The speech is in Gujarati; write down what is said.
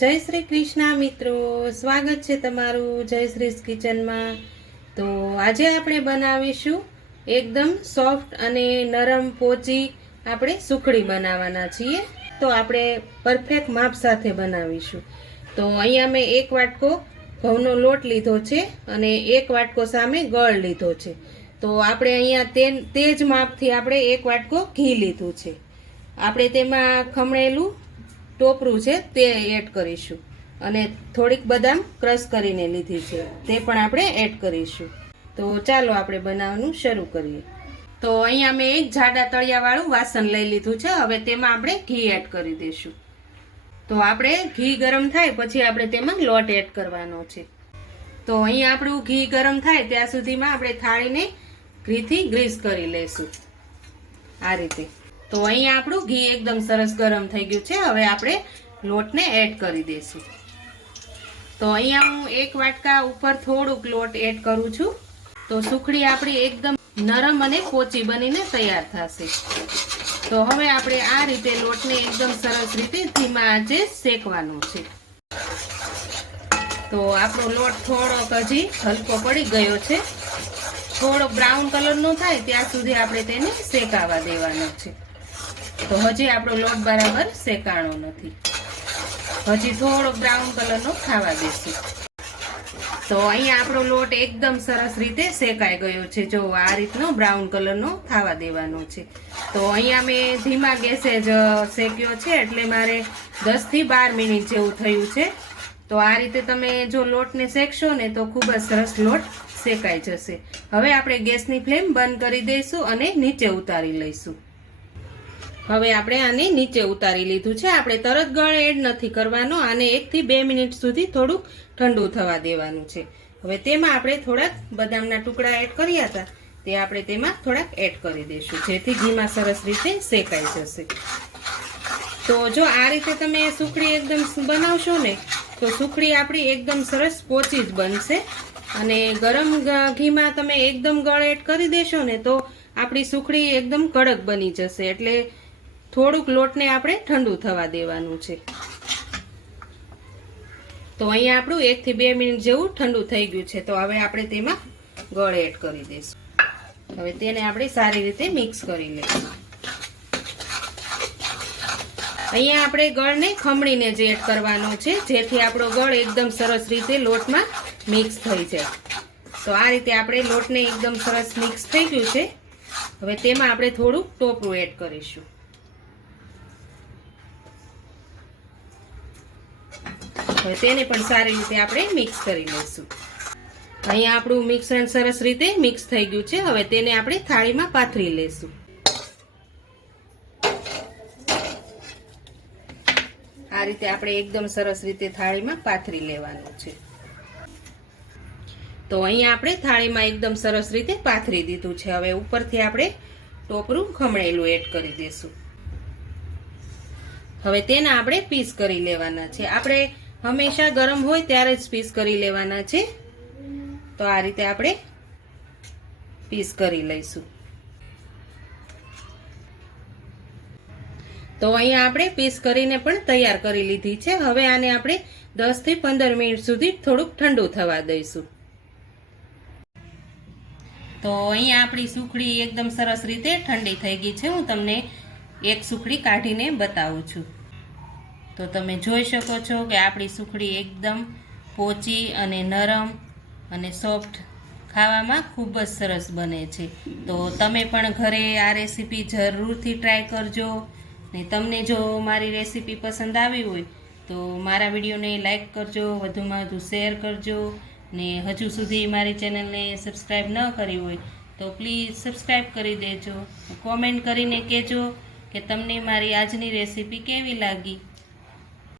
જય શ્રી કૃષ્ણ મિત્રો. સ્વાગત છે તમારું જય શ્રી કિચનમાં. તો આજે આપણે બનાવીશું એકદમ સોફ્ટ અને નરમ પોચી આપણે સુખડી બનાવવાના છીએ. તો આપણે પરફેક્ટ માપ સાથે બનાવીશું. તો અહીંયા મેં એક વાટકો ઘઉંનો લોટ લીધો છે અને એક વાટકો સામે ગળ લીધો છે. તો આપણે અહીંયા તે તે જ માપથી આપણે એક વાટકો ઘી લીધું છે. આપણે તેમાં ખમણેલું ટોપરું છે તે એડ કરીશું. અને થોડીક બદામ ક્રશ કરીને લીધી છે. તે પણ આપણે એડ કરીશું. તો ચાલો આપણે બનાવવાનું શરૂ કરીએ. તો અહીંયા મેં એક જાડા તળિયાવાળું વાસણ લઈ લીધું છે. હવે તેમાં આપણે ઘી એડ કરી દઈશું. તો આપણે ઘી ગરમ થાય પછી આપણે તેમાં લોટ એડ કરવાનો છે. તો અહીંયા આપણું ઘી ગરમ થાય ત્યાં સુધીમાં આપણે થાળીને ઘીથી ગ્રીસ કરી લઈશું. આ રીતે. તો અહીંયા આપણું ઘી એકદમ સરસ ગરમ થઈ ગયું છે. હવે આપણે લોટને એડ કરી દઈશું. તો અહીંયા હું એક વાટકા ઉપર થોડુંક લોટ એડ કરું છું. તો સુખડી આપણી એકદમ નરમ અને પોચી બનીને તૈયાર થશે. તો હવે આપણે આ રીતે લોટને એકદમ સરસ રીતે ધીમા આંચે શેકવાનો છે. તો આપણો લોટ થોડોક હજી હલકો પડી ગયો છે. થોડો બ્રાઉન કલરનો થાય ત્યાં સુધી આપણે તેને શેકાવા દેવાનો છે. તો હજી આપણો લોટ બરાબર શેકાણો નથી. હજી થોડો બ્રાઉન કલરનો ખાવા દેશું. તો અહીંયા આપણો લોટ એકદમ સરસ રીતે શેકાઈ ગયો છે. જો આ રીતનો બ્રાઉન કલરનો ખાવા દેવાનો છે. તો અહીંયા મેં ધીમા ગેસે જ શેક્યો છે, એટલે મારે દસથી બાર મિનિટ જેવું થયું છે. તો આ રીતે તમે જો લોટને શેકશો ને તો ખૂબ જ સરસ લોટ શેકાઈ જશે. હવે આપણે ગેસની ફ્લેમ બંધ કરી દઈશું અને નીચે ઉતારી લઈશું. હવે આપણે આને નીચે ઉતારી લીધું છે. આપણે તરત ગળ એડ નથી કરવાનો. આને એકથી બે મિનિટ સુધી થોડુંક ઠંડુ થવા દેવાનું છે. હવે તેમાં આપણે થોડાક બદામના ટુકડા એડ કર્યા હતા. તે આપણે તેમાં થોડાક એડ કરી દઈશું. જેથી ઘીમાં સરસ રીતે શેકાઈ જશે. તો જો આ રીતે તમે સુખડી એકદમ બનાવશો ને, તો સુખડી આપણી એકદમ સરસ પોચી જ બનશે. અને ગરમ ઘીમાં તમે એકદમ ગળ એડ કરી દેશો ને, તો આપણી સુખડી એકદમ કડક બની જશે. એટલે થોડુંક લોટને આપણે ઠંડુ થવા દેવાનું છે. તો અહીંયા આપણું એકથી બે મિનિટ જેવું ઠંડુ થઈ ગયું છે. તો હવે આપણે તેમાં ગળ એડ કરી દઈશું. હવે તેને આપણે સારી રીતે મિક્સ કરી લઈશું અહીંયા આપણે ગળને ખમણીને જ એડ કરવાનો છે, જેથી આપણો ગળ એકદમ સરસ રીતે લોટમાં મિક્સ થઈ જાય. તો આ રીતે આપણે લોટને એકદમ સરસ મિક્સ થઈ ગયું છે. હવે તેમાં આપણે થોડુંક ટોપરું એડ કરીશું. હવે તેને પણ સારી રીતે આપણે મિક્સ કરી લઈશું. અહીંયા આપણું મિશ્રણ સરસ રીતે મિક્સ થઈ ગયું છે. હવે તેને આપણે થાળીમાં પાથરી લઈશું. આ રીતે આપણે એકદમ સરસ રીતે થાળીમાં પાથરી લેવાનું છે. તો અહીંયા આપણે થાળીમાં એકદમ સરસ રીતે પાથરી દીધું છે. હવે ઉપરથી આપણે ટોપરું ખમણેલું એડ કરી દઈશું. હવે તેના આપણે પીસ કરી લેવાના છે. આપણે હંમેશા ગરમ હોય ત્યારે જ પીસ કરી લેવાના છે. તો આ રીતે આપણે પીસ કરી લઈશું. તો અહીંયા આપણે પીસ કરીને પણ તૈયાર કરી લીધી છે. હવે આને આપણે દસથી પંદર મિનિટ સુધી થોડુંક ઠંડુ થવા દઈશું. તો અહીંયા આપણી સુખડી એકદમ સરસ રીતે ઠંડી થઈ ગઈ છે. હું તમને એક સુખડી કાઢીને બતાવું છું. તો તમે જોઈ શકો છો કે આપણી સુખડી એકદમ પોચી અને નરમ અને સોફ્ટ ખાવામાં ખૂબ જ સરસ બને છે. તો તમે પણ ઘરે આ રેસીપી જરૂરથી ટ્રાય કરજો ને તમને જો મારી રેસીપી પસંદ આવી હોય તો મારા વિડીયોને લાઈક કરજો, વધુમાં વધુ શેર કરજો ને હજુ સુધી મારી ચેનલને સબસ્ક્રાઈબ ન કરી હોય તો પ્લીઝ સબસ્ક્રાઈબ કરી દેજો. કોમેન્ટ કરીને કહેજો કે તમને મારી આજની રેસીપી કેવી લાગી?